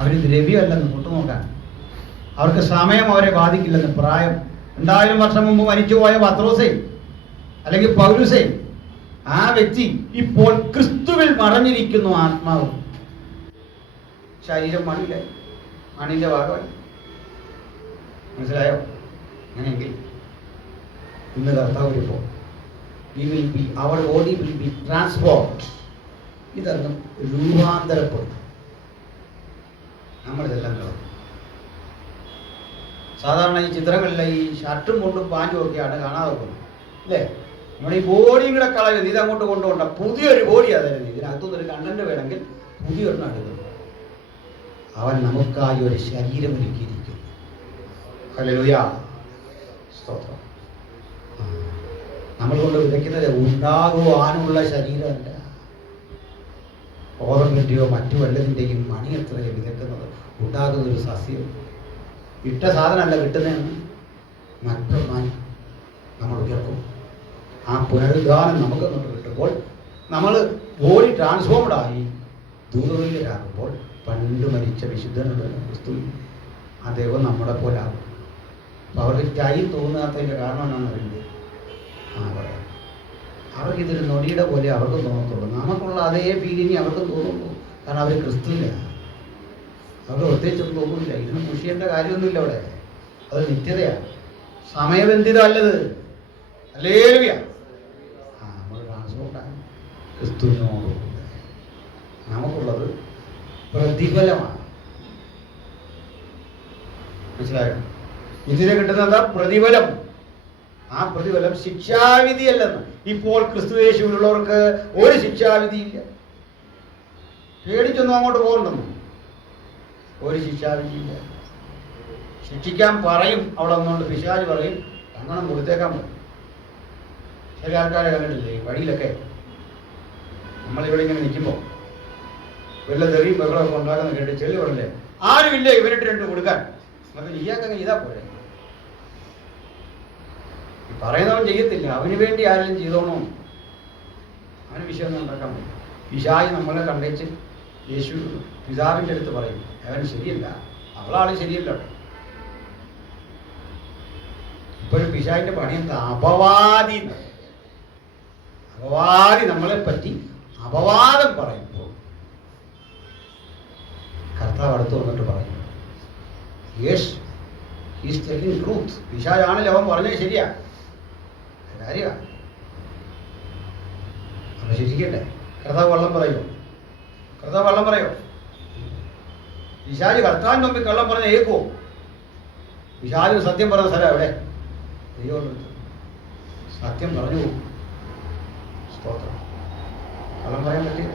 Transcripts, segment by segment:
അവർ ദ്രവ്യമല്ലെന്ന് മുട്ടുനോക്കാൻ. അവർക്ക് സമയം അവരെ ബാധിക്കില്ലെന്ന് പ്രായം. രണ്ടായിരം വർഷം മുമ്പ് മരിച്ചുപോയ പത്രോസേ അല്ലെങ്കിൽ പൗരുസേ ആ വ്യക്തി ഇപ്പോൾ ക്രിസ്തുവിൽ മറഞ്ഞിരിക്കുന്നു ആത്മാവ്. ശരീരം മണ്ണിലെ മണിന്റെ ഭാഗമായി മനസ്സിലായോ? അങ്ങനെയെങ്കിൽ ഇന്ന് കർത്താവ് ഇപ്പോൾ we will be body will be transport ഇതൊന്നും രൂപാന്തരപ്പെടും. നമ്മളിതെല്ലാം സാധാരണ ഈ ചിത്രങ്ങളിലെ ഈ ഷർട്ടും കൊണ്ടും പാന്റും ഒക്കെയാണ് കാണാതെ പോകുന്നത് അല്ലേ? നമ്മുടെ ഈ ബോഡിയും കൂടെ കളയുന്നത് ഇത് അങ്ങോട്ട് കൊണ്ടുപോകണ്ട. പുതിയൊരു ബോഡി അതായിരുന്നു ഇതിനകത്തുനിന്ന് ഒരു കണ്ടന്റ് വേണമെങ്കിൽ പുതിയൊരെണ്ണം എടുക്കുന്നു അവൻ നമുക്കായി ഒരു ശരീരം ഒരുക്കിയിരിക്കുന്നു. ഹല്ലേലൂയ. സ്തോത്രം. നമ്മൾ കൊണ്ട് വിതയ്ക്കുന്നത് ഉണ്ടാകുവാനുള്ള ശരീരമല്ല. ഓറം കിട്ടിയോ മറ്റു വല്ലതിന്റെയും മണി എത്രയോ വിതയ്ക്കുന്നത്? ഉണ്ടാകുന്ന ഒരു സസ്യം. ഇട്ട സാധനമല്ല കിട്ടുന്നതെന്ന് മറ്റൊന്നായി നമ്മൾ ഉയർക്കും. ആ പുനരുദ്ധാനം നമുക്ക് അങ്ങോട്ട് കിട്ടുമ്പോൾ നമ്മൾ ബോഡി ട്രാൻസ്ഫോംഡ് ആയി ദൂതതുല്യരാകുമ്പോൾ പണ്ട് മരിച്ച വിശുദ്ധനുണ്ടല്ലോ ക്രിസ്തു അദ്ദേഹം നമ്മുടെ പോലെ ആകും അപ്പോൾ അവർക്ക് ടൈം തോന്നാത്തതിന്റെ കാരണം എന്നാണ് പറയാം അവർക്ക് ഇതൊരു നൊടിയുടെ പോലെ അവർക്ക് തോന്നത്തുള്ളൂ. നമുക്കുള്ള അതേ ഫീലിങ് അവർക്ക് തോന്നുള്ളൂ. കാരണം അവർ ക്രിസ്തുവിനാണ് അവർക്ക് പ്രത്യേകിച്ചൊന്നും തോന്നുന്നില്ല. ഇതിന് മുഷിയേണ്ട കാര്യമൊന്നുമില്ല അവിടെ. അത് നിത്യതയാണ് സമയബന്ധിതമല്ലത്. അല്ലേലുയ. ആ ക്രിസ്തുവിനോട് നമുക്കുള്ളത് പ്രതിഫലമാണ്. മനസ്സിലായോ? ഇതിന് കിട്ടുന്നത് എന്താ? പ്രതിഫലം. ആ പ്രതിഫലം ശിക്ഷാവിധിയല്ലെന്ന്. ഇപ്പോൾ ക്രിസ്തു യേശുവിലുള്ളവർക്ക് ഒരു ശിക്ഷാവിധിയില്ല. പേടിച്ചൊന്നും അങ്ങോട്ട് പോകണ്ടെന്നു. ഒരു ശിക്ഷാവിധിയില്ല. ശിക്ഷിക്കാൻ പറയും. അവിടെ ഒന്നുകൊണ്ട് പിശാജ് പറയും. അങ്ങനെ കൊടുത്തേക്കാൻ പറയും ചില ആൾക്കാരെ കണ്ടിട്ടില്ലേ? വഴിയിലൊക്കെ. നമ്മളിവിടെ ഇങ്ങനെ നിൽക്കുമ്പോൾ വല്ല തെറിയും ബഹളമൊക്കെ ഉണ്ടാക്കുന്ന കേട്ട് ചെല്ലു പറഞ്ഞില്ലേ? ആരുമില്ല ഇവരിട്ട് രണ്ട് കൊടുക്കാൻ. നമുക്ക് ഇയാൾക്കങ്ങ് ചെയ്താൽ പോരെ? പറയുന്നവൻ ചെയ്യത്തില്ല. അവന് വേണ്ടി ആരെങ്കിലും ചെയ്തോണോ? അവന് വിഷയം ഉണ്ടാക്കാൻ പറ്റും പിശായി നമ്മളെ കണ്ടേച്ച് യേശു പിതാവിന്റെ അടുത്ത് പറയും അവൻ ശരിയല്ല. അവളാണ് ശരിയല്ല കേട്ടോ ഇപ്പൊ ഒരു പിശാവിന്റെ പണി എന്താ? അപവാദി അപവാദി നമ്മളെ പറ്റി അപവാദം പറയുമ്പോൾ കർത്താവ് അടുത്ത് വന്നിട്ട് പറയും യേശ് ഈസ് ടെല്ലിങ് ട്രൂത്ത് പിശാജാണല്ലോ അവൻ പറഞ്ഞത് ശരിയാ. കാര്യമാണ് അപ്പൊ ശരിക്കട്ടെ കർത്താവ് വള്ളം പറയോ. കർത്താവ് വള്ളം പറയോ? വിശാലി കർത്താവിന്റെ മുമ്പിൽ കള്ളം പറഞ്ഞ ഏക്കുവോ വിശാലി സത്യം പറഞ്ഞ സ്ഥലം അവിടെ. സത്യം പറഞ്ഞു. സ്തോത്രം. കള്ളം പറയാൻ പറ്റില്ല.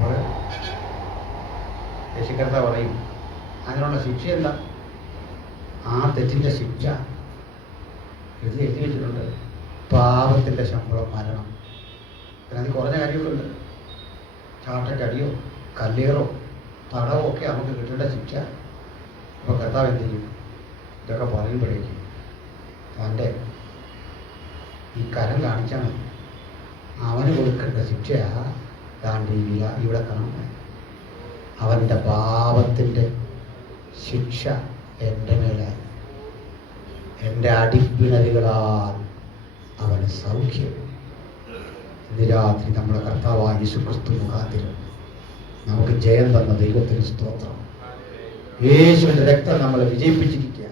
പറയാം യേശുക്കർത്ത പറയും അതിനുള്ള ശിക്ഷ എന്താ ആ തെറ്റിന്റെ ശിക്ഷ എഴുതി എഴുതി വെച്ചിട്ടുണ്ട്. പാപത്തിന്റെ ശമ്പളം മരണം. അത് കുറഞ്ഞ കാര്യങ്ങളുണ്ട്. ചാട്ടക്കടിയോ കല്ലേറോ തടവോ ഒക്കെ നമുക്ക് കിട്ടേണ്ട ശിക്ഷ. അപ്പോൾ കർത്താവ് എന്ത് ചെയ്യും? ഇതൊക്കെ പറയുമ്പോഴേക്കും അവന്റെ ഈ കരം കാണിച്ചാൽ മതി. അവന് കൊടുക്കേണ്ട ശിക്ഷയാ വില ഇവിടെ കാണുന്നത് അവന്റെ പാപത്തിന്റെ ശിക്ഷ എന്റെ മേലായി. എന്റെ അടിപ്പിണലുകളാൽ അവന് സൗഖ്യം. ഇന്ന് രാത്രി നമ്മുടെ കർത്താവായ യേശുക്രിസ്തു മുഖാന്തിരം നമുക്ക് ജയം തന്ന ദൈവത്തിന് സ്തോത്രം. യേശുവിന്റെ രക്തം നമ്മളെ വിജയിപ്പിച്ചിരിക്കുക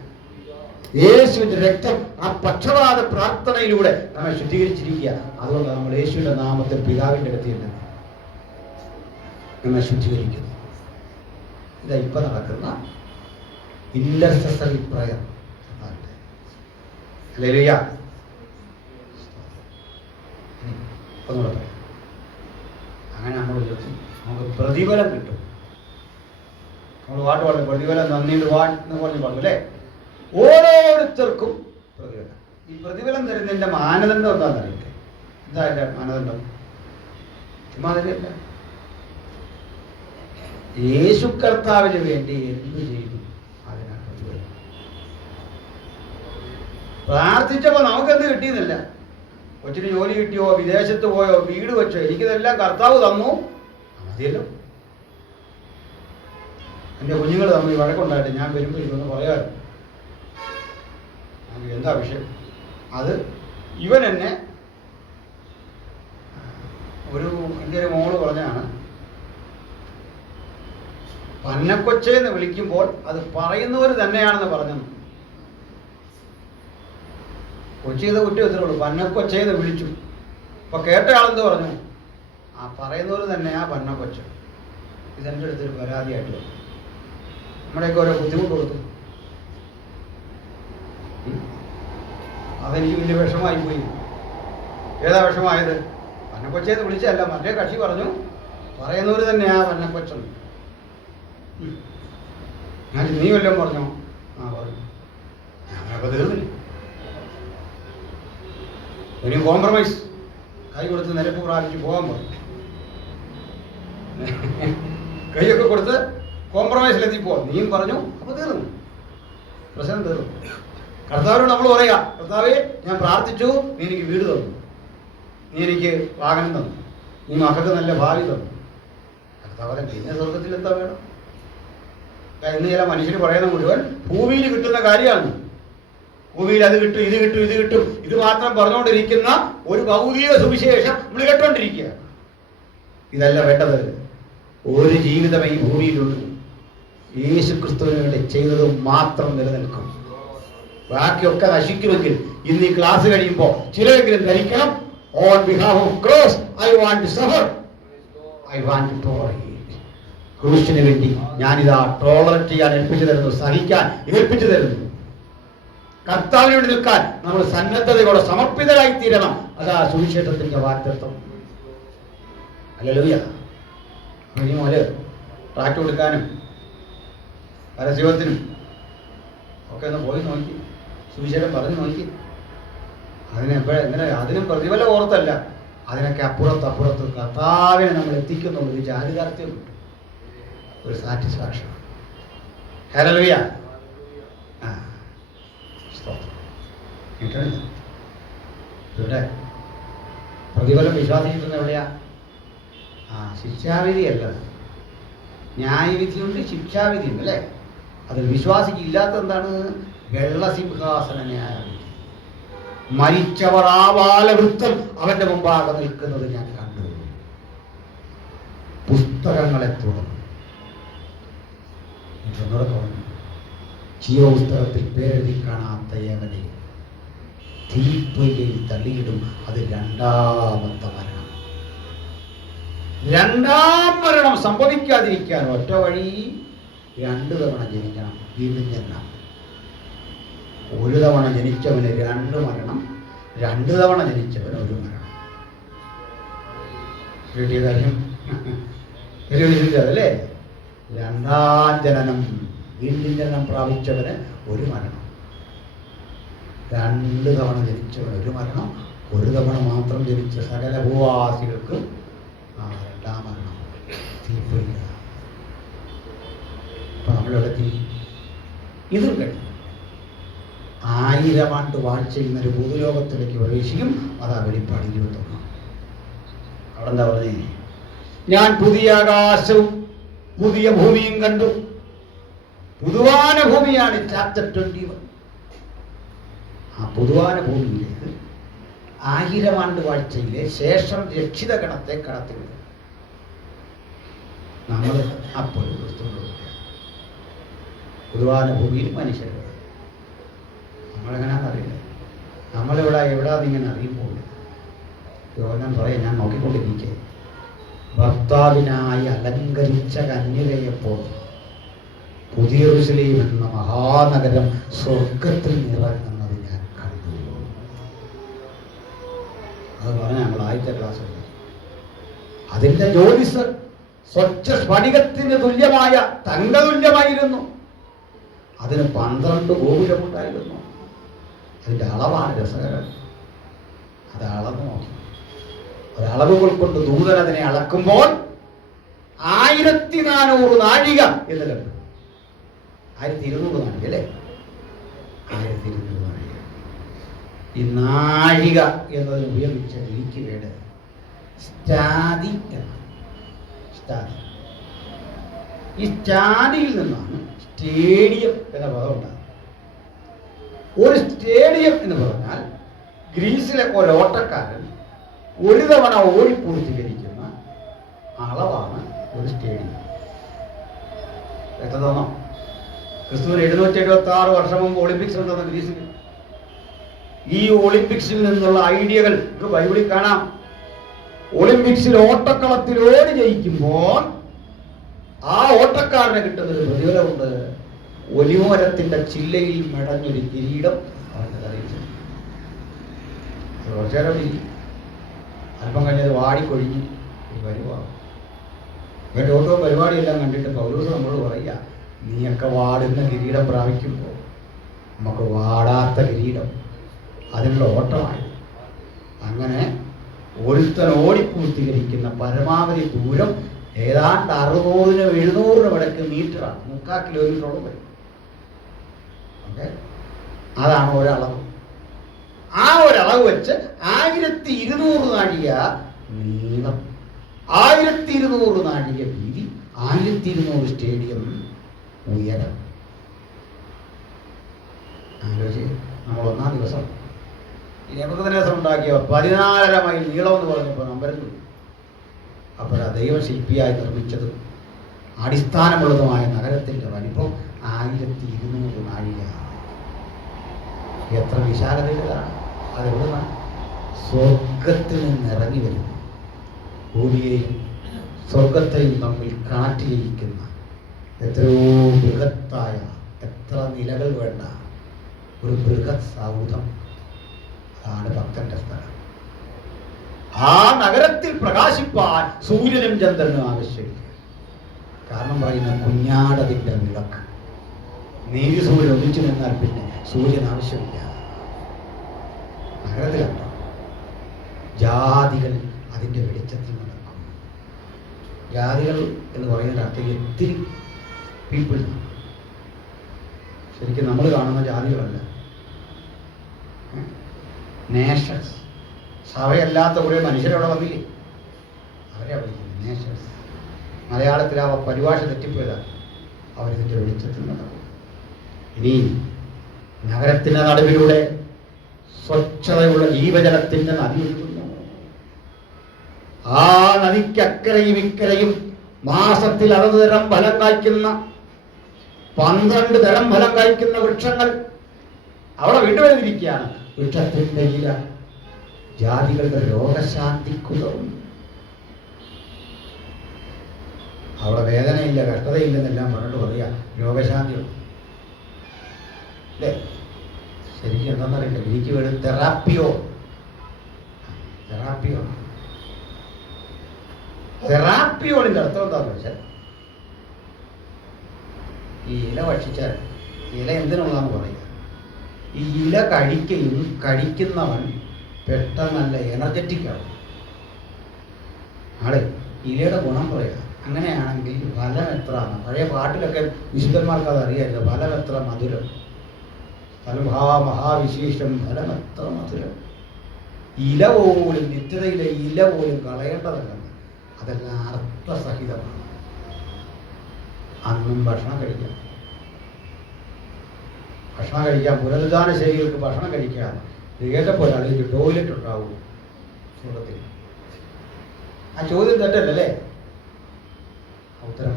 യേശുവിന്റെ രക്തം ആ പക്ഷപാത പ്രാർത്ഥനയിലൂടെ നമ്മെ ശുദ്ധീകരിച്ചിരിക്കുക അതുകൊണ്ട് നമ്മൾ യേശുവിന്റെ നാമത്തിൽ പിതാവിന്റെ അടുത്ത് നമ്മെ ശുദ്ധീകരിക്കുന്നു. ഇതാ ഇപ്പൊ നടക്കുന്ന ഇന്റർസെസറി പ്രയർ പറയാം. അങ്ങനെ നമ്മൾ നമുക്ക് പ്രതിഫലം കിട്ടും. നമ്മൾ പാട്ട് പാടും. പ്രതിഫലം നന്ദിയുടെ വാട്ട് എന്ന് പറഞ്ഞ് പാടും അല്ലേ? ഓരോരുത്തർക്കും പ്രതിഫലം. ഈ പ്രതിഫലം തരുന്നതിന്റെ മാനദണ്ഡം എന്താണെന്ന് അറിയട്ടെ? എന്താ എന്റെ മാനദണ്ഡം? യേശു കർത്താവിന് വേണ്ടി എന്ത് ചെയ്തു അതിനാണ് പ്രതിഫലം പ്രാർത്ഥിച്ചപ്പോൾ നമുക്കെന്ത് കിട്ടിയെന്നില്ല. കൊച്ചിന് ജോലി കിട്ടിയോ വിദേശത്ത് പോയോ വീട് വെച്ചോ എനിക്കിതെല്ലാം കർത്താവ് തന്നു. മതിയല്ലോ. എന്റെ കുഞ്ഞുങ്ങൾ തമ്മിൽ വഴക്കുണ്ടായിട്ട് ഞാൻ വരുമ്പോൾ ഇതൊന്ന് പറയാറുണ്ട് എന്താ വിഷയം? അത് ഇവൻ എന്നെ ഒരു എന്റെ ഒരു മോൾ പറഞ്ഞാണ് പന്നക്കൊച്ചെന്ന് വിളിക്കുമ്പോൾ അത് പറയുന്നവർ തന്നെയാണെന്ന് പറഞ്ഞു കൊച്ചി ചെയ്ത കുറ്റം ഇത്രേ ഉള്ളൂ പന്നക്കൊച്ചെന്ന് വിളിച്ചു. അപ്പൊ കേട്ടയാളെന്ത് പറഞ്ഞു? ആ പറയുന്നവർ പന്ന കൊച്ച ഇതെന്റെ അടുത്തൊരു പരാതിയായിട്ട് വന്നു. നമ്മുടെയൊക്കെ ഓരോ ബുദ്ധിമുട്ട് കൊടുത്തു. അതെനിക്ക് വലിയ വിഷമായി പോയി. ഏതാ വിഷമായത് പന്നക്കൊച്ചെന്ന് വിളിച്ചല്ല മറ്റേ കക്ഷി പറഞ്ഞു പറയുന്നവർ തന്നെയാ പന്നക്കൊച്ചെന്ന്. ഞാൻ നീ വല്ലതും പറഞ്ഞോ? ആ പറഞ്ഞു. ഞാനപ്പോൾ തീർന്നില്ല ഇനി കോംപ്രമൈസ് കൈ കൊടുത്ത് നിരപ്പ് പ്രാപിച്ച് പോകാൻ പറഞ്ഞു കൈയൊക്കെ കൊടുത്ത് കോംപ്രമൈസിലെത്തി പോകാം നീയും പറഞ്ഞു അപ്പോൾ തീർന്നു. പ്രശ്നം തീർന്നു. കർത്താവിനോട് നമ്മൾ പറയുക കർത്താവ് ഞാൻ പ്രാർത്ഥിച്ചു നീ എനിക്ക് വീട് തന്നു. നീ എനിക്ക് വാഹനം തന്നു. നീ മക്കൾക്ക് നല്ല ഭാവി തന്നു. കർത്താവെ പിന്നെ സ്വർഗത്തിൽ എന്താ വേണം എന്ന് ചില മനുഷ്യർ പറയുന്ന മുഴുവൻ ഭൂമിയിൽ കിട്ടുന്ന കാര്യമാണ്. ഭൂമിയിൽ അത് കിട്ടും ഇത് കിട്ടും ഇത് കിട്ടും. ഇത് മാത്രം പറഞ്ഞുകൊണ്ടിരിക്കുന്ന ഒരു ഭൗതിക സുവിശേഷം നമ്മൾ കേട്ടോണ്ടിരിക്കുക ഇതല്ല വേണ്ടത്. ഒരു ജീവിതം ഈ ഭൂമിയിലുണ്ട്. യേശു ക്രിസ്തുവിന് വേണ്ടി ചെയ്തത് മാത്രം നിലനിൽക്കും. ബാക്കിയൊക്കെ നശിക്കുമെങ്കിൽ ഇന്ന് ഈ ക്ലാസ് കഴിയുമ്പോൾ ചിലരെങ്കിലും ധരിക്കണം. On behalf of cross I want suffer I want tolerate വേണ്ടി ഞാനിതാ ടോളറേറ്റ് ചെയ്യാൻ ഏൽപ്പിച്ചു തരുന്നു സഹിക്കാൻ ഏൽപ്പിച്ചു തരുന്നു. കർത്താവിന് വേണ്ടി നിൽക്കാൻ നമ്മൾ സന്നദ്ധതയോടെ സമർപ്പിതരായി തീരണം അതാ സുവിശേഷത്തിന്റെ വാഗ്ദത്വം അല്ലല്ലോ മുതൽ ട്രാക്ട് കൊടുക്കാനും പരസ്യത്തിനും ഒക്കെ ഒന്ന് പോയി നോക്കി. സുവിശേഷം പറഞ്ഞു നോക്കി. അതിനെ എങ്ങനെ അതിനും പ്രതിഫലം ഓർത്തല്ല. അതിനൊക്കെ അപ്പുറത്ത് അപ്പുറത്ത് കർത്താവിനെ നമ്മൾ എത്തിക്കുന്നു ഒരു ജാതികാർത്തിയം ഒരു സാറ്റിസ്ഫാക്ഷൻ. ഹരലുയ ആ സ്തോത്രം കിട്ടണില്ല ഇവിടെ പ്രതിഫലം വിശ്വാസിക്കുന്നത് എവിടെയാ? ആ ശിക്ഷാവിധി അല്ല. ന്യായവിധിയുണ്ട് ശിക്ഷാവിധിയുണ്ട് അല്ലേ? അതിൽ വിശ്വാസിക്ക് ഇല്ലാത്ത എന്താണ് വെള്ളസിംഹാസന ന്യായവിധി. മരിച്ചവർ ആവാലവൃത്തം അവന്റെ മുമ്പാകെ നിൽക്കുന്നത് ഞാൻ കണ്ടു. പുസ്തകങ്ങളെ തുടർന്നു. ഒന്നുകൂടെ തോന്നുന്നു. ജീവപുസ്തകത്തിൽ പേരെഴുതി കാണാത്ത ഏവനെ തീപ്പൊയ്കയിൽ തള്ളിയിടും. അത് രണ്ടാമത്തെ മരണം. രണ്ടാം മരണം സംഭവിക്കാതിരിക്കാൻ ഒറ്റ വഴി രണ്ടു തവണ ജനിക്കണം. വീണ്ടും ജനനം ഒരു തവണ ജനിച്ചവന് രണ്ട് മരണം രണ്ട് തവണ ജനിച്ചവന് ഒരു മരണം. കിട്ടിയ അല്ലേ രണ്ടാം ജനനം വീണ്ടും ജനനം പ്രാപിച്ചവന് ഒരു മരണം. രണ്ട് തവണ ജനിച്ച ഒരു മരണം ഒരു തവണ മാത്രം ജനിച്ച സകല ഭൂവാസികൾക്ക് ആ രണ്ടാം മരണം തീപ്പൊയ്ക അപ്പൊ നമ്മളിവിടെ തീ ഇതും ആയിരം ആണ്ട് വാഴ്ച ഇന്ന് ഒരു ഭൂതലോകത്തിലേക്ക് പ്രവേശിക്കും അതാ വെളിപ്പാട് ഇരുപത്തൊന്ന്. അവിടെ എന്താ പറഞ്ഞേ? ഞാൻ പുതിയ ആകാശവും പുതിയ ഭൂമിയും കണ്ടു. പുതുവാന ഭൂമിയാണ് ചാപ്റ്റർ ട്വന്റി വൺ ആ പൊതുവാന ഭൂമിയിലേക്ക് ആയിരം ആണ്ട് വാഴ്ചയിലെ ശേഷം രക്ഷിത ഗണത്തെ കടത്തിവിടും. നമ്മൾ അപ്പോൾ പൊതുവാന ഭൂമിയിൽ മനുഷ്യർ നമ്മളെങ്ങനെയാണെന്നറിയില്ല നമ്മളിവിടെ എവിടെ ഇങ്ങനെ അറിയുമ്പോൾ യോഹന്നാൻ പറയാം ഞാൻ നോക്കിക്കൊണ്ടിരിക്കെ. ഭർത്താവിനായി അലങ്കരിച്ച കന്യകയെപ്പോൾ പുതിയ എന്ന മഹാനഗരം സ്വർഗത്തിൽ നിറങ്ങുന്നത് അത് പറഞ്ഞാൽ നമ്മൾ ആദ്യത്തെ ക്ലാസ് അതിന്റെ ജ്യോതിസ് സ്വച്ഛ സ്ഫടികത്തിന് തുല്യമായ തങ്കതുല്യമായിരുന്നു. അതിന് പന്ത്രണ്ട് ഗോപുരമുണ്ടായിരുന്നു. അതിന്റെ അളവാണ് രസകരം. അത് അളന്ന് നോക്കി. ഒരളവുകൾ കൊണ്ട് ദൂതൻ അതിനെ അളക്കുമ്പോൾ ആയിരത്തി നാനൂറ് നാഴിക എന്ന് ആയിരത്തി ഇരുന്നൂറ് നാഴിക അല്ലേ? ആയിരത്തി ഇരുന്നൂറ് ഈ നാഴിക എന്നതിന് ഉപയോഗിച്ച ഗ്രീക്ക് വേട് സ്റ്റാതി എന്നാണ്. ഈ സ്റ്റാഡിയിൽ നിന്നാണ് സ്റ്റേഡിയം എന്ന പദം ഉണ്ടാകുന്നത്. ഒരു സ്റ്റേഡിയം എന്ന് പറഞ്ഞാൽ ഗ്രീസിലെ ഒരു ഓട്ടക്കാരൻ ഒരു തവണ ഓടി പൂർത്തീകരിക്കുന്ന അളവാണ് ഒരു സ്റ്റേഡിയം. എത്ര തോന്നാം ക്രിസ്തുവിന് എഴുന്നൂറ്റി എഴുപത്തി ആറ് വർഷം മുമ്പ് ഒളിമ്പിക്സ് ഉണ്ടെന്ന് ഗ്രീസിൽ ഈ ഒളിമ്പിക്സിൽ നിന്നുള്ള ഐഡിയകൾ. നമുക്ക് ബൈബിളിൽ കാണാം. ഒളിമ്പിക്സിൽ ഓട്ടക്കളത്തിൽ ഓടി ജയിക്കുമ്പോൾ ആ ഓട്ടക്കാരന് കിട്ടുന്ന ഒരു പ്രതിഫലമുണ്ട്. ഒലിമോരത്തിന്റെ ചില്ലയിൽ മടഞ്ഞൊരു കിരീടം നേരം ഇരി. അല്പം കഴിഞ്ഞത് വാടിക്കൊഴിഞ്ഞ് വരുവാണ് ഇവരുടെ ഓട്ടോ പരിപാടിയെല്ലാം കണ്ടിട്ട് പൗരൂസ് നമ്മളോട് പറയുക നീയൊക്കെ വാടുന്ന കിരീടം പ്രാപിക്കുമ്പോൾ നമുക്ക് വാടാത്ത കിരീടം അതിനുള്ള ഓട്ടമായി. അങ്ങനെ ഒരുത്തൻ ഓടിപ്പൂർത്തീകരിക്കുന്ന പരമാവധി ദൂരം ഏതാണ്ട് അറുന്നൂറിനും എഴുന്നൂറിനും ഇടയ്ക്ക് മീറ്ററാണ്. മുക്കാൽ കിലോമീറ്ററോളം വരും. ഓക്കെ? അതാണ് ഒരളവ്. ആ ഒരളവ് വെച്ച് ആയിരത്തി ഇരുന്നൂറ് നാഴിക നീളം ആയിരത്തി ഇരുന്നൂറ് നാഴിക വീതി ആയിരത്തി ഇരുന്നൂറ് സ്റ്റേഡിയം ഉയരം. ആലോചിച്ച് നമ്മൾ ഒന്നാം ദിവസം നെബുക്കദ്നേസർ ഉണ്ടാക്കിയ? പതിനാലര മൈൽ എന്ന് പറഞ്ഞപ്പോൾ നമ്പരം അപ്പോൾ ആ ദൈവശില്പിയായി നിർമ്മിച്ചതും അടിസ്ഥാനമുള്ളതുമായ നഗരത്തിന്റെ വലിപ്പം ആയിരത്തി ഇരുന്നൂറ് നാഴികയാണ്. എത്ര വിശാലതയുള്ളതാണ്. അതെവിടുന്നാണ് സ്വർഗത്തിൽ നിന്ന് ഇറങ്ങി വരുന്നു ഭൂമിയെയും സ്വർഗത്തെയും തമ്മിൽ കാറ്റിലിരിക്കുന്ന എത്രയോ ബൃഹത്തായ എത്ര നിലകൾ വേണ്ട ഒരു ബൃഹത് സൗധം അതാണ് ഭക്തന്റെ സ്ഥലം. ആ നഗരത്തിൽ പ്രകാശിപ്പാൻ സൂര്യനും ചന്ദ്രനും ആവശ്യമില്ല. കാരണം പറയുന്ന കുഞ്ഞാടതിന്റെ വിളക്ക്. നീതി സൂര്യൻ ഒന്നിച്ചു നിന്നാൽ പിന്നെ സൂര്യൻ ആവശ്യമില്ല. നഗരത്തിലുണ്ടോ? ജാതികൾ അതിന്റെ വെളിച്ചത്തിൽ നടക്കും. ജാതികൾ എന്ന് പറയുന്ന അർത്ഥം എത്തിരി പീപ്പിൾ ശരിക്കും നമ്മൾ കാണുന്ന ജാതികളല്ല. നേഷൻസ് സഭയല്ലാത്ത കുറേ മനുഷ്യരവിടെ വന്നില്ലേ? അവരെ വിളിക്കുന്നത് നേഷൻസ് മലയാളത്തിൽ ആ പരിഭാഷ തെറ്റിപ്പോയതാണ് അവരിതിന്റെ വെളിച്ചത്തിൽ നടക്കും. ഇനി നഗരത്തിന്റെ നടുവിലൂടെ സ്വച്ഛതയുള്ള ജീവജലത്തിന്റെ നദി ഒഴുകുന്നു. ആ നദിക്കക്കരയും ഇക്കരയും മാസത്തിൽ അറുപത് തരം ഫലം കായ്ക്കുന്ന പന്ത്രണ്ട് തരം ഫലം കായ്ക്കുന്ന വൃക്ഷങ്ങൾ അവിടെ വിട്ടുവരുന്നിരിക്കുകയാണ് വൃക്ഷത്തിന്റെ ഇല ജാതികളുടെ രോഗശാന്തിക്കുതവും അവിടെ വേദനയില്ല കഷ്ടതയില്ലെന്നെല്ലാം പറഞ്ഞിട്ട് പറയാ രോഗശാന്തിയുണ്ട് അല്ലേ? ശരിക്കും എന്താണെന്നറിയില്ല എനിക്ക് വേണം തെറാപ്പിയോ? തെറാപ്പിയോ? തെറാപ്പിയോളിന്റെ അർത്ഥം എന്താണെന്ന് വെച്ചാൽ ഈ ഇല ഭക്ഷിച്ചാൽ ഇല എന്തിനുള്ളതാന്ന് പറയുക ഈ ഇല കഴിക്കുകയും കഴിക്കുന്നവൻ പെട്ടെന്നല്ല നല്ല എനർജറ്റിക് ആവും. ആളെ ഇലയുടെ ഗുണം പറയുക. അങ്ങനെയാണെങ്കിൽ ഫലം എത്ര പഴയ പാട്ടിലൊക്കെ വിശുദ്ധന്മാർക്ക് അത് അറിയാമല്ലോ ഫലം എത്ര മധുരം? ഫലഭാ മഹാവിശേഷം ഫലം എത്ര മധുരം? ഇല പോലും നിത്യതയിലെ ഇല പോലും കളയേണ്ടതല്ലെന്ന് അതെല്ലാം അർത്ഥസഹിതമാണ്. അന്നും ഭക്ഷണം കഴിക്കാം. ഭക്ഷണം കഴിക്കാം പുനരുദ്ധാന ശൈലികൾക്ക് ഭക്ഷണം കഴിക്കാം ഇത് കേട്ടപ്പോൾ ടോയ്ലറ്റ് ഉണ്ടാവും സ്വർഗത്തിൽ ആ ചോദ്യം തെറ്റല്ലേ? ഉത്തരം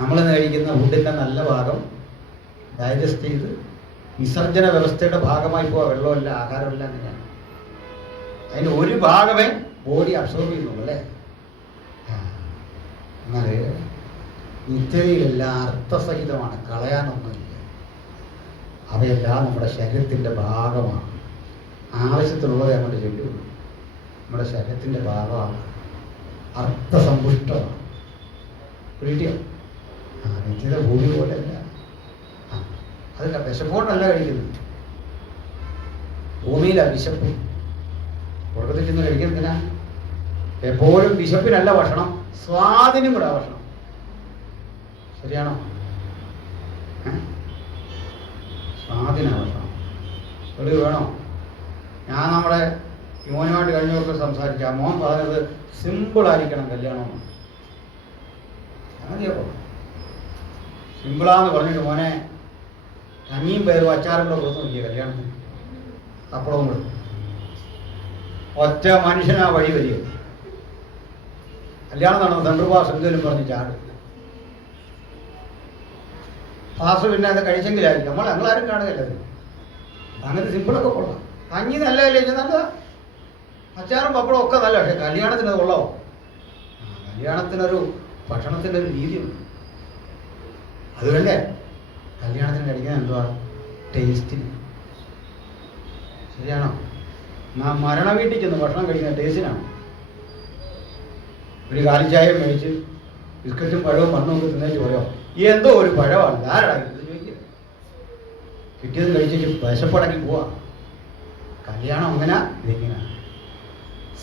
നമ്മൾ കഴിക്കുന്ന ഫുഡിന്റെ നല്ല ഭാഗം ഡൈജസ്റ്റ് ചെയ്ത് വിസർജന വ്യവസ്ഥയുടെ ഭാഗമായി പോവാ വെള്ളമല്ല ആഹാരമല്ല അങ്ങനെയാണ്. അതിന് ഒരു ഭാഗമേ ബോഡി അബ്സോർബ് ചെയ്യുന്നുള്ളൂ അല്ലേ? എന്നാൽ നിത്യതയിലെല്ലാം അർത്ഥസഹിതമാണ് കളയാനൊന്നുമില്ല. അവയെല്ലാം നമ്മുടെ ശരീരത്തിന്റെ ഭാഗമാണ്. ആവശ്യത്തിനുള്ളത് അങ്ങോട്ട് ചൊല്ലുള്ളൂ നമ്മുടെ ശരീരത്തിന്റെ ഭാഗമാണ്. അർത്ഥസമ്പുഷ്ടമാണ്. കിട്ടിയോ ആ നിത്യത ഭൂമി പോലെയല്ല ആ അതല്ല വിശപ്പോണ്ടല്ല കഴിക്കുന്നത്. ഭൂമിയിലാ വിശപ്പ്. ഉറക്കത്തിൽ ചെന്ന് കഴിക്കുന്നതിനാ എപ്പോഴും വിശപ്പിനല്ല ഭക്ഷണം സ്വാദിനും കൂടെ ഭക്ഷണം. ശരിയാണോ? ഏ? സ്വാദിന ഒരു വേണോ. ഞാൻ നമ്മുടെ മോനുമായിട്ട് കഴിഞ്ഞവർക്ക് സംസാരിച്ച. മോൻ പറഞ്ഞത് സിമ്പിൾ ആയിരിക്കണം കല്യാണം സിമ്പിളാന്ന് പറഞ്ഞിട്ട് മോനെ കഞ്ഞിയും പേരും അച്ചാറും കൂടെ കൊടുത്തു നോക്കിയ കല്യാണത്തിന്. അപ്പളവും കൂടെ. ഒറ്റ മനുഷ്യനാ വഴി വരിക. കല്യാണം നടന്ന തണ്ടുപാ എന്തെങ്കിലും പറഞ്ഞ് ചാടും. പാസ് പിന്നെ അത് കഴിച്ചെങ്കിലായിരിക്കും. നമ്മൾ ഞങ്ങളാരും കാണുകയല്ല അങ്ങനെ സിമ്പിളൊക്കെ കൊള്ളാം. കഞ്ഞി നല്ലതല്ലേ? ഇത് നല്ലതാ. അച്ചാറും പപ്പടവും ഒക്കെ നല്ല പക്ഷെ കല്യാണത്തിന് അത് കൊള്ളാമോ ആ, കല്യാണത്തിനൊരു ഭക്ഷണത്തിന്റെ ഒരു രീതിയുണ്ട്. അതുകൊണ്ടേ കല്യാണത്തിന് കഴിക്കാൻ എന്തുവാ? ടേസ്റ്റിന് ശരിയാണോ? മരണ വീട്ടിൽ ചെന്ന് ഭക്ഷണം കഴിക്കുന്ന ടേസ്റ്റിനാണ് ഒരു കാലിച്ചായം മേടിച്ച് ബിസ്ക്കറ്റും പഴവും മണ്ണും ഒക്കെ തിന്നേച്ച് പോയോ എന്തോ ഒരു പഴമാണ്. ആരടാ ചോദിക്കുക കിട്ടിയത് കഴിച്ചിട്ട് വിശപ്പടക്കി പോവാ. കല്യാണം അങ്ങനെ ഇതിങ്ങനെ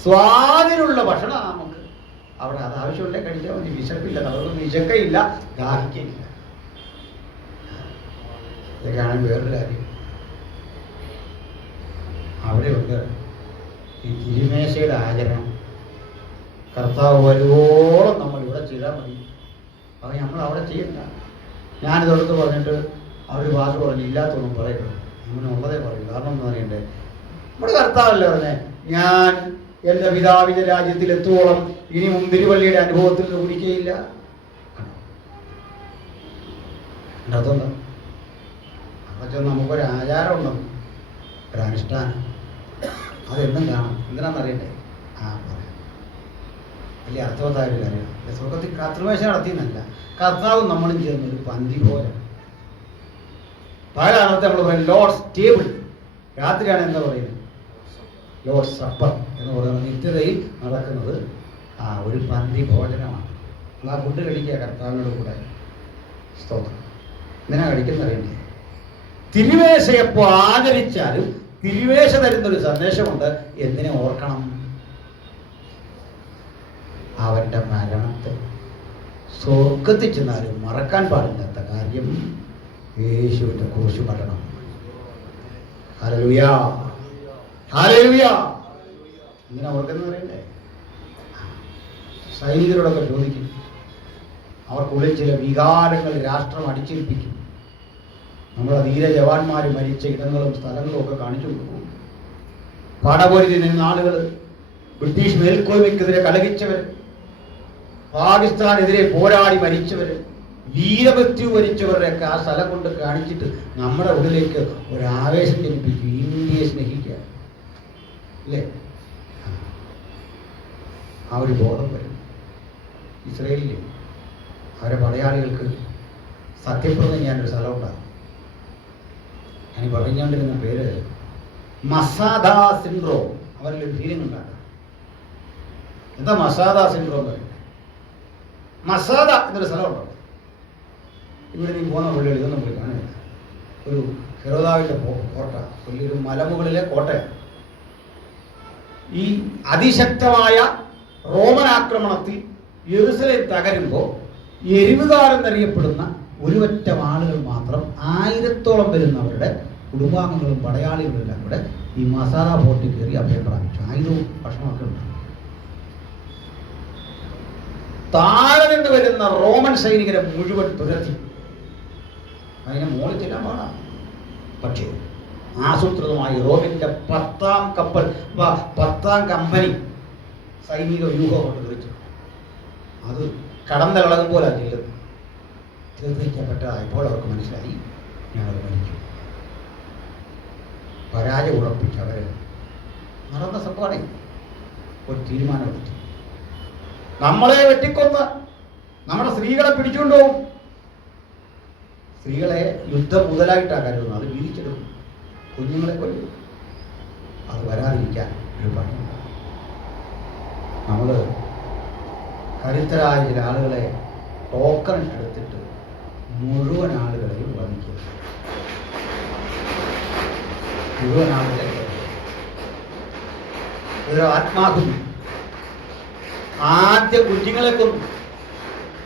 സ്വാദിനുള്ള ഭക്ഷണം നമുക്ക്. അവിടെ അത് ആവശ്യമുണ്ടെങ്കിൽ കഴിച്ചാൽ മതി. വിശപ്പില്ല. അവർക്ക് വിശക്കയില്ല. ദാഹിക്കയില്ല. ഇതൊക്കെയാണ് വേറൊരു കാര്യം. അവിടെയുണ്ട് ഈ തിരുമേശയുടെ ആചരണം. കർത്താവ് വരുവോളം നമ്മൾ ഇവിടെ ചെയ്താൽ മതി. അത് നമ്മൾ അവിടെ ചെയ്യണ്ട. ഞാനിതൊടുത്ത് പറഞ്ഞിട്ട് അവർ വാക്ക് പറഞ്ഞു ഇല്ലാത്തൊന്നും പറയരുത്. അങ്ങനെ ഉള്ളതേ പറയും. കാരണം എന്ന് പറയണ്ടേ നമ്മുടെ കർത്താവല്ലേ പറഞ്ഞേ? ഞാൻ എന്റെ പിതാവിന്റെ രാജ്യത്തിൽ എത്തുവോളം ഇനി മുന്തിരിവള്ളിയുടെ അനുഭവത്തിൽ കുടിക്കുകയില്ല. അതെന്താ ചെന്ന് നമുക്കൊരു ആചാരം ഉണ്ടെന്ന് ഒരു അനുഷ്ഠാനം. അതെന്നും കാണാം എന്തിനാണെന്നറിയണ്ടേ? ആ പറയാം. വലിയ അർത്ഥവത്തായ ഒരു കാര്യമാണ്. സ്വർഗത്തിൽ കർത്തൃമേശ നടത്തിയെന്നല്ല. കർത്താവ് നമ്മളും ചേർന്ന് ഒരു പന്തി പോലെ. പകലാണത്തെ നമ്മൾ പറയും ലോഡ്സ് ടേബിൾ. രാത്രിയാണ് എന്താ പറയുന്നത്? ലോഡ് സപ്പർ എന്ന് പറയുന്നത് നിത്യതയിൽ നടക്കുന്നത് ആ ഒരു പന്തി ഭോജനമാണ്. നമ്മൾ ആ ഫുഡ് കഴിക്കുക കർത്താവിനോട് കൂടെ. സ്തോത്രം. എന്തിനാ കഴിക്കുന്നറിയണ്ടേ തിരുവേശയപ്പോ ആചരിച്ചാലും തിരുവേശ തരുന്നൊരു സന്ദേശമുണ്ട്. എന്തിനെ ഓർക്കണം? അവന്റെ മരണത്തെ സ്വർഗത്തിൽ ചെന്നാലും മറക്കാൻ പാടില്ലാത്ത കാര്യം യേശുവിന്റെ കുറിച്ച് മരണം. ഇങ്ങനെ ഹല്ലേലൂയ. എന്തിനാ ഓർക്കുന്ന പറയണ്ടേ? സൈനികരോടൊക്കെ ചോദിക്കും. അവർക്കുള്ളിൽ ചില വികാരങ്ങൾ രാഷ്ട്രം അടിച്ചേൽപ്പിക്കും നമ്മളെ ധീര ജവാന്മാർ മരിച്ച ഇടങ്ങളും സ്ഥലങ്ങളും ഒക്കെ കാണിച്ചു കൊടുക്കും. പടപൊരുതി നിന്ന ആളുകൾ ബ്രിട്ടീഷ് മേൽക്കോയ്മയ്ക്കെതിരെ കലഹിച്ചവർ പാകിസ്ഥാനെതിരെ പോരാടി മരിച്ചവര് വീരമൃത്യു വരിച്ചവരുടെയൊക്കെ ആ സ്ഥലം കൊണ്ട് കാണിച്ചിട്ട് നമ്മുടെ ഉള്ളിലേക്ക് ഒരു ആവേശം ജനിപ്പിക്കും ഇന്ത്യയെ സ്നേഹിക്കുക. അല്ലേ? ആ ഒരു ബോധം വരും. ഇസ്രയേലിൽ അവരെ പടയാളികൾക്ക് സത്യപ്രദം ഞാനൊരു സ്ഥലമുണ്ടാകും ഞാൻ ഈ പറഞ്ഞുകൊണ്ടിരുന്ന പേര് മസാദ സിൻഡ്രോം. അവരിൽ ഒരു ഫീലിംഗ് ഉണ്ടാകും എന്താ മസാദ സിൻഡ്രോം പറയുന്നത്? മസാദ എന്നൊരു സ്ഥലമുണ്ട്. ഇവിടെ നീ പോകുന്ന പള്ളികൾ ഇതൊന്നും പോയി കാണില്ല ഒരു ഹെറോദാവിന്റെ കോട്ട. വലിയൊരു മലമുകളിലെ കോട്ടയാണ്. ഈ അതിശക്തമായ റോമൻ ആക്രമണത്തിൽ യെറുസലേം തകരുമ്പോൾ എരിവുകാരെന്നറിയപ്പെടുന്ന ഒരുപറ്റം ആളുകൾ മാത്രം ആയിരത്തോളം വരുന്നവരുടെ കുടുംബാംഗങ്ങളും പടയാളികളും എല്ലാം കൂടെ ഈ മസാല ഫോർട്ടിൽ കയറി അഭയം പ്രാപിച്ചു. ആയിരവും ഭക്ഷണമൊക്കെ ഉണ്ട് താഴെ നിന്ന് വരുന്ന റോമൻ സൈനികരെ മുഴുവൻ തുരത്തി അതിനെ മോളിൽ പാടാം. പക്ഷേ ആസൂത്രിതമായി റോമിന്റെ പത്താം കപ്പൽ പത്താം കമ്പനി സൈനിക വ്യൂഹം കൊണ്ട് കുറിച്ചു അത് കടന്നളകും പോലെ ചെല്ലുന്നത്. തീർത്തിക്കപ്പെട്ടതായപ്പോൾ അവർക്ക് മനസ്സിലായി. ഞങ്ങൾ മരിക്കും പരാജയം ഉറപ്പിച്ചവരെ നടന്ന സംഭവമാണ് ഒരു തീരുമാനമെടുത്തു. നമ്മളെ വെട്ടിക്കൊന്ന്. നമ്മുടെ സ്ത്രീകളെ പിടിച്ചുകൊണ്ടുപോകും സ്ത്രീകളെ യുദ്ധം മുതലായിട്ടാണ് കരുതുന്നത്. അത് വീതിച്ചെടുക്കും കുഞ്ഞുങ്ങളെ കൊല്ലും. അത് വരാതിരിക്കാൻ ഒരു പണി നമ്മൾ കരുത്തരായ ചില ആളുകളെ ടോക്കൺ എടുത്തിട്ട് മുഴുവൻ ആളുകളെയും വധിക്കുക മുഴുവൻ ആളുകളെ ഒരു ആത്മാഹുതി ആദ്യം കുഞ്ഞുങ്ങളെ കൊന്നു.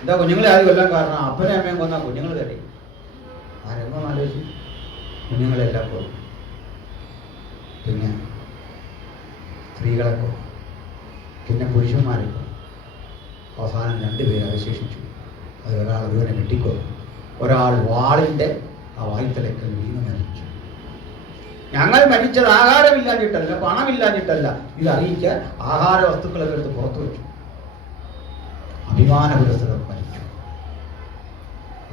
എന്താ കുഞ്ഞുങ്ങളെ ആദ്യം കൊല്ലാൻ കാരണം? അപ്പനെ അമ്മയും കൊന്ന കുഞ്ഞുങ്ങൾ തടി. ആരെന്നോ ആലോചിച്ചു. കുഞ്ഞുങ്ങളെല്ലാം കൊന്നു. പിന്നെ സ്ത്രീകളെ കൊന്നു. പിന്നെ പുരുഷന്മാരെ കൊന്നു. അവസാനം രണ്ടുപേരെ അവശേഷിച്ചു. അത് ഒരാൾ ഒരുവനെ വെട്ടിക്കൊന്നു. ഒരാൾ വാളിന്റെ ആ വായ്ത്തലക്കൽ വീണ് മരിച്ചു. ഞങ്ങൾ മരിച്ചത് ആഹാരമില്ലാഞ്ഞിട്ടല്ല പണമില്ലാഞ്ഞിട്ടല്ല. ഇത് അറിയിക്കാൻ ആഹാര വസ്തുക്കളൊക്കെ എടുത്ത് പുറത്തു വെച്ചു. അഭിമാന പുരസ്സരം മരിച്ചു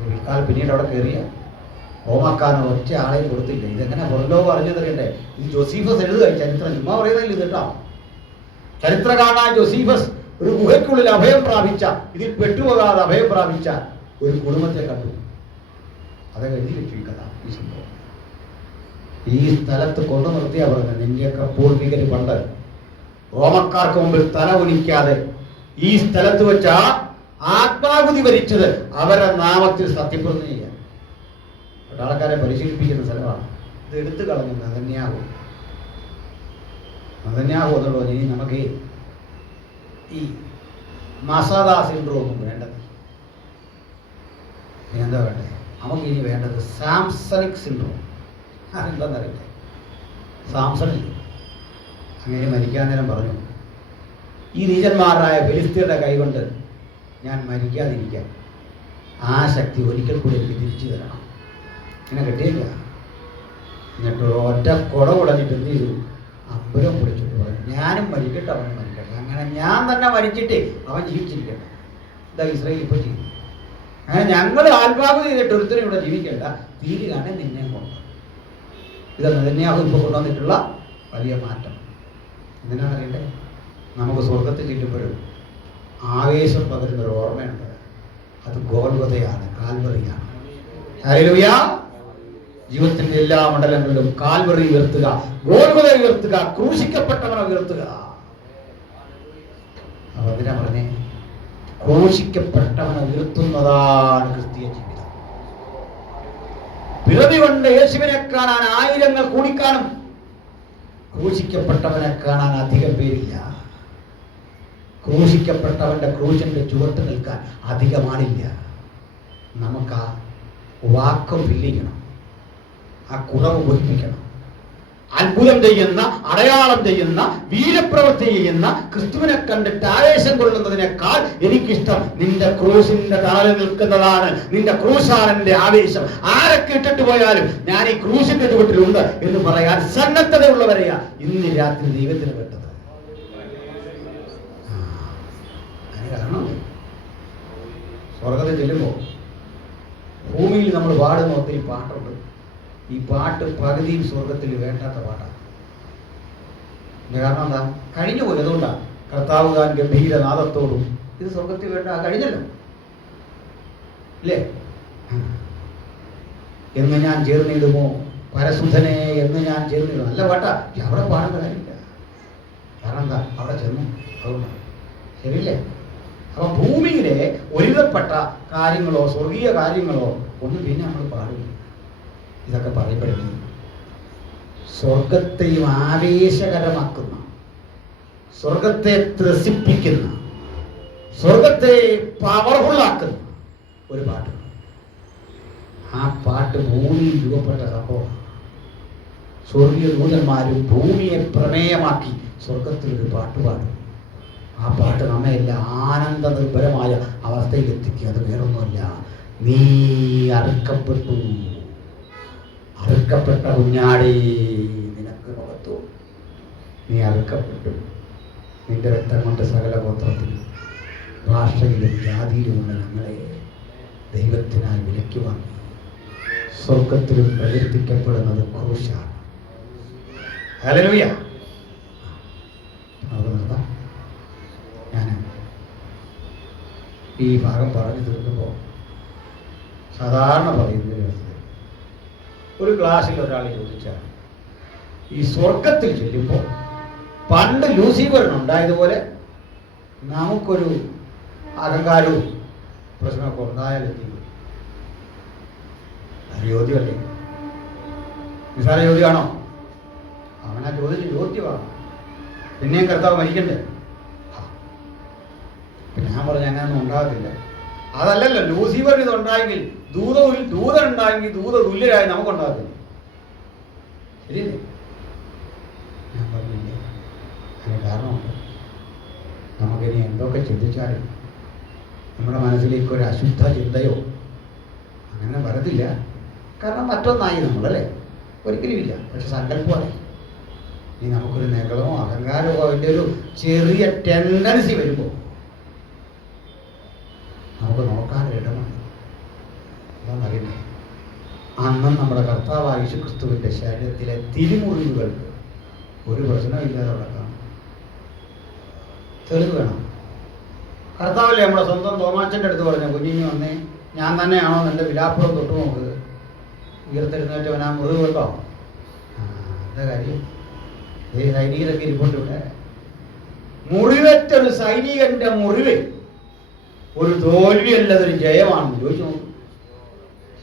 പിൽക്കാലം പിന്നീട് അവിടെ കയറിയ റോമാക്കാരൻ ഒറ്റ ആളെയും കൊടുത്തില്ല. ഇതെങ്ങനെ പുറലോകം അറിഞ്ഞു തരണ്ടേ ഇത് ജോസീഫസ് എഴുതുക. ഈ ചരിത്രം ചുമ്മാ പറയുന്നില്ല ഇത് കേട്ടോ? ചരിത്രകാരനായ ജോസീഫസ് ഒരു ഗുഹയ്ക്കുള്ളിൽ അഭയം പ്രാപിച്ച ഇതിൽ പെട്ടുപോകാതെ അഭയം പ്രാപിച്ച ഒരു കുടുംബത്തെ കണ്ടു. അത് എഴുതി വെച്ചു ഈ കഥ ഈ സംഭവം. ഈ സ്ഥലത്ത് കൊണ്ടു നിർത്തിയാ പറഞ്ഞത്. നിന്റെയൊക്കെ പൂർവികര് പണ്ട് റോമക്കാർക്ക് മുമ്പിൽ തല കുനിക്കാതെ ഈ സ്ഥലത്ത് വെച്ച ആത്മാകുതി ഭരിച്ചത് അവരുടെ നാമത്തിൽ സത്യപ്രതിജ്ഞ ചെയ്യാൻ. പട്ടാളക്കാരെ പരിശീലിപ്പിക്കുന്ന സ്ഥലമാണ്. ഇത് എടുത്തു കളഞ്ഞു നദന്യാഹു. നദന്യാഹു എന്നുള്ളത് ഇനി നമുക്ക് ഈ മസാദ സിൻഡ്രോമും വേണ്ടത്. എന്താ വേണ്ടത് നമുക്ക് ഇനി വേണ്ടത് സാംസണിക് സിൻഡ്രോം. അതെന്താണെന്നറിയട്ടെ സാംസണിൽ. അങ്ങനെ മരിക്കാൻ നേരം പറഞ്ഞു. ഈ നീചന്മാരായ ഫിലിസ്തീന്റെ കൈകൊണ്ട് ഞാൻ മരിക്കാതിരിക്കാം ആ ശക്തി ഒരിക്കൽ കൂടി എനിക്ക് തിരിച്ചു തരണം. ഇങ്ങനെ കിട്ടിയില്ല എന്നിട്ട് ഒറ്റ കുട കുടഞ്ഞിട്ട് എന്ത് ചെയ്തു? അമ്പലം പൊളിച്ചിട്ട് പറഞ്ഞു. ഞാനും മരിക്കട്ടെ അവൻ മരിക്കട്ടെ. അങ്ങനെ ഞാൻ തന്നെ മരിച്ചിട്ട് അവൻ ജീവിച്ചിരിക്കട്ടെ. ഇതാ ഇസ്രയേൽ ഇപ്പോൾ ചെയ്തു അങ്ങനെ ഞങ്ങൾ ആത്മാവ് ചെയ്തിട്ട് ഒരുത്തരും ഇവിടെ ജീവിക്കണ്ട. തീരുകയാണ് നിന്നെ കൊണ്ട്. ഇത് നെതന്യാഹു ഇപ്പോൾ കൊണ്ടുവന്നിട്ടുള്ള വലിയ മാറ്റം. എന്തിനാണ് അറിയണ്ടേ നമുക്ക് സ്വർഗത്തിൽ ചെല്ലുമ്പോഴും ആവേശം പകരുന്ന ഒരു ഓർമ്മയുണ്ട്. അത് ഗോൽവതയാണ് കാൽവറിയാണ്. ജീവിതത്തിന്റെ എല്ലാ മണ്ഡലങ്ങളിലും കാൽവറി ഉയർത്തുക ഗോൽവത ഉയർത്തുക ക്രൂശിക്കപ്പെട്ടവനെ ഉയർത്തുക. എന്തിനാ പറഞ്ഞേ? ക്രൂശിക്കപ്പെട്ടവനെ ഉയർത്തുന്നതാണ് ക്രിസ്തീയ ജീവിതം. പിറവി കൊണ്ട് യേശുവിനെ കാണാൻ ആയിരങ്ങൾ കൂടിക്കാണും. ക്രൂശിക്കപ്പെട്ടവനെ കാണാൻ അധികം പേരില്ല. ക്രൂശിക്കപ്പെട്ടവന്റെ ക്രൂശിന്റെ ചുവട്ട് നിൽക്കാൻ അധികമാണില്ല. നമുക്ക് ആ വാക്കും വില്ലിക്കണം ആ കുറവ് ബോധിപ്പിക്കണം അത്ഭുതം ചെയ്യുന്ന അടയാളം ചെയ്യുന്ന വീരപ്രവൃത്തി ചെയ്യുന്ന ക്രിസ്തുവിനെ കണ്ടിട്ട് ആവേശം കൊള്ളുന്നതിനേക്കാൾ എനിക്കിഷ്ടം നിന്റെ ക്രൂശിന്റെ താഴെ നിൽക്കുന്നതാണ്. നിന്റെ എന്റെ ആവേശം. ആരൊക്കെ ഇട്ടിട്ട് പോയാലും ഞാൻ ഈ ക്രൂശിന്റെ ചുവട്ടിലുണ്ട് എന്ന് പറയാൻ സന്നദ്ധതയുള്ളവരെയാ ഇന്ന് രാത്രി ദൈവത്തിന് പെട്ടത് ആ, അതിന് കാരണം സ്വർഗത്തിൽ ചെല്ലുമ്പോൾ ഭൂമിയിൽ നമ്മൾ പാടുന്ന ഒത്തിരി പാട്ടുണ്ട്. ഈ പാട്ട് പകുതിയും സ്വർഗത്തിൽ വേണ്ടാത്ത പാട്ടാണ്. കാരണം എന്താ? കഴിഞ്ഞു പോയി. അതുകൊണ്ടാണ് കർത്താവ് താൻ ഗംഭീര നാദത്തോടും ഇത് സ്വർഗത്തിൽ വേണ്ട കഴിഞ്ഞല്ലോ. അല്ലേ. എന്ന് ഞാൻ ചേർന്നിടുമോ? പരസുധനെ എന്ന് ഞാൻ ചേർന്നിടും നല്ല പാട്ടാ. അവിടെ പാടേണ്ട കാര്യമില്ല. കാരണം എന്താ? അവിടെ ചെന്നു. അതുകൊണ്ടാണ് ശരിയല്ലേ? അപ്പൊ ഭൂമിയിലെ ഒരുവപ്പെട്ട കാര്യങ്ങളോ സ്വർഗീയ കാര്യങ്ങളോ ഒന്നും പിന്നെ നമ്മൾ പാടില്ല. ഇതൊക്കെ പറയപ്പെടുന്നത് സ്വർഗത്തെയും ആവേശകരമാക്കുന്ന സ്വർഗത്തെ ത്രസിപ്പിക്കുന്ന സ്വർഗത്തെ പവർഫുള്ളാക്കുന്ന ഒരു പാട്ട്. ആ പാട്ട് ഭൂമിയിൽ രൂപപ്പെട്ട സംഭവമാണ് സ്വർഗീയ ദൂതന്മാരും ഭൂമിയെ പ്രമേയമാക്കി സ്വർഗത്തിൽ ഒരു പാട്ട് പാടും ആ പാട്ട് നമ്മെ എല്ലാം ആനന്ദ നിർഭരമായ അവസ്ഥയിൽ എത്തിക്കുക അത് വേറൊന്നുമല്ല. നീ അറുക്കപ്പെട്ടു. അറുക്കപ്പെട്ട കുഞ്ഞാടി നിനക്ക് മുഖത്തു നീ അറുക്കപ്പെട്ടു. നിന്റെ രക്തം കൊണ്ട് സകല ഗോത്രത്തിലും ഭാഷയിലും ജാതിയിലുമുള്ള ഞങ്ങളെ ദൈവത്തിനാൽ വിലയ്ക്ക് വാങ്ങി. സ്വർഗത്തിലും പ്രകീർത്തിക്കപ്പെടുന്നത് ക്രൂശാണ് നമുക്ക് നിർത്താം ഞാൻ ഈ ഭാഗം പറഞ്ഞു തീർക്കുമ്പോൾ സാധാരണ പറയുന്ന ഒരു ക്ലാസ്സിൽ ഒരാൾ ചോദിച്ചാൽ ഈ സ്വർഗത്തിൽ ചെല്ലുമ്പോൾ പണ്ട് ലൂസിഫറിനുണ്ടായതുപോലെ നമുക്കൊരു അഹങ്കാരവും പ്രശ്നമൊക്കെ അത് ചോദ്യമല്ലേ? നിസാര ചോദ്യമാണോ? അവനാ ചോദിച്ച ചോദ്യമാണ് പിന്നെയും കർത്താവ് മരിക്കണ്ടേ. പിന്നെ ഞാൻ പറഞ്ഞു അങ്ങനെ ഒന്നും ഉണ്ടാകത്തില്ല. അതല്ലല്ലോ ലൂസിഫർ ഇത് ഉണ്ടായെങ്കിൽ ദൂത ദൂത ഉണ്ടായെങ്കിൽ ദൂത തുല്യരായി നമുക്കുണ്ടാകത്തില്ല. ശരിയല്ലേ? ഞാൻ പറഞ്ഞില്ലേ അതിന് കാരണമുണ്ട്. നമുക്കിനി എന്തൊക്കെ ചിന്തിച്ചാലും നമ്മുടെ മനസ്സിലേക്ക് ഒരു അശുദ്ധ ചിന്തയോ അങ്ങനെ വരത്തില്ല. കാരണം മറ്റൊന്നായി നമ്മളല്ലേ ഒരിക്കലും ഇല്ല. പക്ഷെ സങ്കല്പമാണ് ഇനി നമുക്കൊരു നികളമോ അഹങ്കാരമോ അതിന്റെ ഒരു ചെറിയ ടെൻഡൻസി വരുമ്പോൾ നമുക്ക് നോക്കാൻ ഇടമാണ് എന്താണെന്നറിയണ്ടേ അന്നും നമ്മുടെ കർത്താവായ യേശു ശരീരത്തിലെ തിരിമുറിവുകൾ ഒരു പ്രശ്നമില്ലാതെ നടക്കണം തെളിവ് വേണം. കർത്താവല്ലേ നമ്മുടെ സ്വന്തം തോമാച്ചന്റെ അടുത്ത് പറഞ്ഞ കുഞ്ഞിഞ്ഞു വന്നേ ഞാൻ തന്നെയാണോ എന്റെ വിലാപ്പുറം തൊട്ട് നോക്ക്? ഉയർത്തെഴുന്നേറ്റവൻ ആ മുറിവ് കേട്ടോ എന്താ കാര്യം? ഈ സൈനികരൊക്കെ ഇരിപ്പോട്ടിവിടെ മുറിവേറ്റൊരു സൈനികന്റെ മുറിവ് ഒരു തോൽവിയല്ലതൊരു ജയമാണെന്ന് ചോദിച്ചു നോക്കും.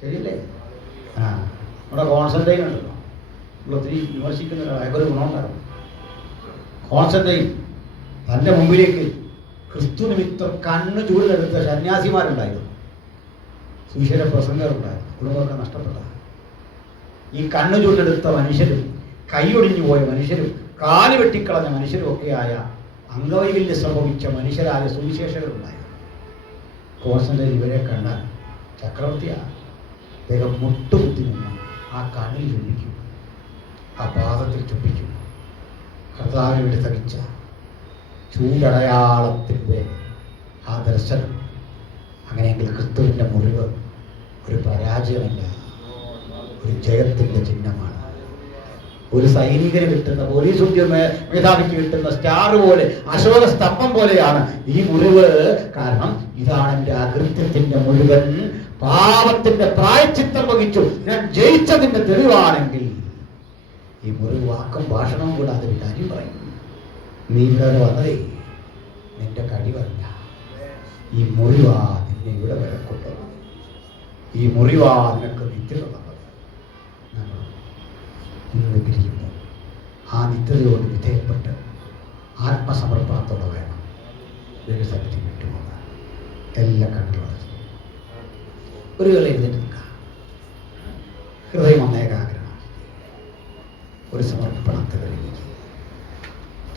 ശരിയല്ലേ? ആ. നമ്മുടെ കോൺസെൻട്രൈൻ ഉണ്ടല്ലോ. ഒത്തിരി വിമർശിക്കുന്ന ഒരു ഗുണമുണ്ടാകും. കോൺസെൻട്രൈൻ തന്റെ മുമ്പിലേക്ക് ക്രിസ്തു നിമിത്തം കണ്ണ് ചൂടിലെടുത്ത സന്യാസിമാരുണ്ടായിരുന്നു. സുവിശേഷ പ്രസംഗരുണ്ടായിരുന്നു കുടുംബമൊക്കെ നഷ്ടപ്പെട്ട ഈ കണ്ണു ചൂടിലെടുത്ത മനുഷ്യരും കൈയൊടിഞ്ഞു പോയ മനുഷ്യരും കാൽ വെട്ടിക്കളഞ്ഞ മനുഷ്യരും ഒക്കെയായ അംഗവൈകല്യം സംഭവിച്ച മനുഷ്യരായ സുവിശേഷകരുണ്ടായിരുന്നു. കോൺസെൻട്രേറ്റ് ഇവരെ കണ്ടാൽ ചക്രവർത്തിയാണ്. അദ്ദേഹം മുട്ടുകുത്തി ആ കണ്ണിൽ ഒഴിക്കും ആ പാദത്തിൽ ചുപ്പിക്കും കർത്താവിനോട് സഹിച്ച ചൂടടയാളത്തിന്റെ ആ ദർശനം. അങ്ങനെയെങ്കിൽ ക്രിസ്തുവിന്റെ മുറിവ് ഒരു പരാജയമല്ല ഒരു ജയത്തിന്റെ ചിഹ്നമാണ്. ഒരു സൈനികന് കിട്ടുന്ന പോലീസ് ഉദ്യോഗ മേധാവിക്ക് കിട്ടുന്ന സ്റ്റാർ പോലെ അശോക സ്തംഭം പോലെയാണ് ഈ മുറിവ്. കാരണം ഇതാണ് എന്റെ അകൃത്യത്തിന്റെ മുഴുവൻ പാപത്തിന്റെ പ്രായച്ചിത്തം വഹിച്ചു. ഞാൻ ജയിച്ചതിന്റെ തെളിവാണെങ്കിൽ ഈ മുറിവ് വാക്കും ഭാഷണവും കൂടാതെ ഒരു കാര്യം പറയും. നീ ഇവിടെ വന്നതേ. നിന്റെ കഴിവല്ല ഈ മുറിവാ നിന്നെ ഇവിടെ വരെ കൊണ്ടുവന്നത്. ഈ മുറിവാ നിനക്ക് നിത്യത തന്നത്. ആ നിത്യതയോട് വിധേയപ്പെട്ട് ആത്മസമർപ്പണത്തോടെ വേണം. ദൈവസന്നിധി വിട്ടുപോകാൻ. എല്ലാ അടച്ചു ഒരു വേള എഴുന്നേറ്റ് ഹൃദയം ഒന്നേകാഗ്രമാണ് ഒരു സമർപ്പണത്തിലേക്ക്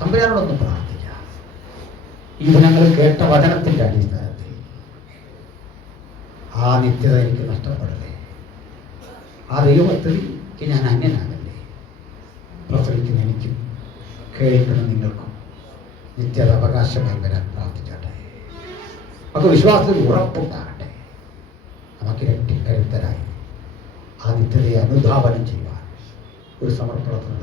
തമ്പുരാനോടൊന്ന് പ്രാർത്ഥിക്കാം ഈ ദിനങ്ങൾ കേട്ട വചനത്തിന്റെ അടിസ്ഥാനത്തിൽ ആ നിത്യത എനിക്ക് നഷ്ടപ്പെടലേ ആ ദൈവത്തിലേക്ക് ഞാൻ അന്യനാകല്ലേ? പ്രസവിക്കുന്ന എനിക്കും കേൾക്കുന്ന നിങ്ങൾക്കും നിത്യത അവകാശമായി വരാൻ പ്രാർത്ഥിച്ചാട്ടെ. നമുക്ക് വിശ്വാസത്തിൽ ഉറപ്പുണ്ടാകട്ടെ നമുക്ക് ഇരട്ടി കരുത്തരായി. ആ നിത്യതയെ അനുധാവനം ചെയ്യുവാൻ ഒരു സമർപ്പണത്തിന്